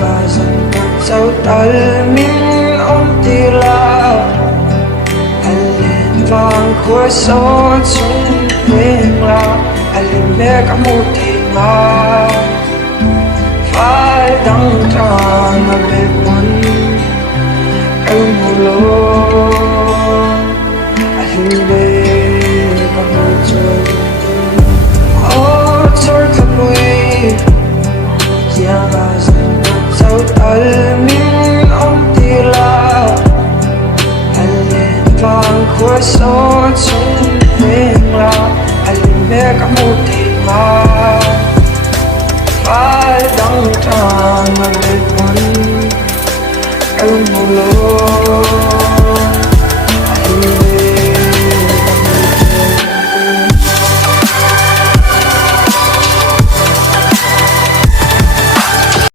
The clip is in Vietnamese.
và dần dần dấu tay mình ôm tì la anh lên vang khối gió chung bên la anh lên mẹ cả một tình mà phải đắng tràn mà về quân em một lối anh về cả một trời trôi khắp bụi chia và dần dần dấu tay mình ôm tì la anh lên vang khối gió chung bên la anh lên mẹ cả một tình mà phải đắng tràn mà về quân em một lối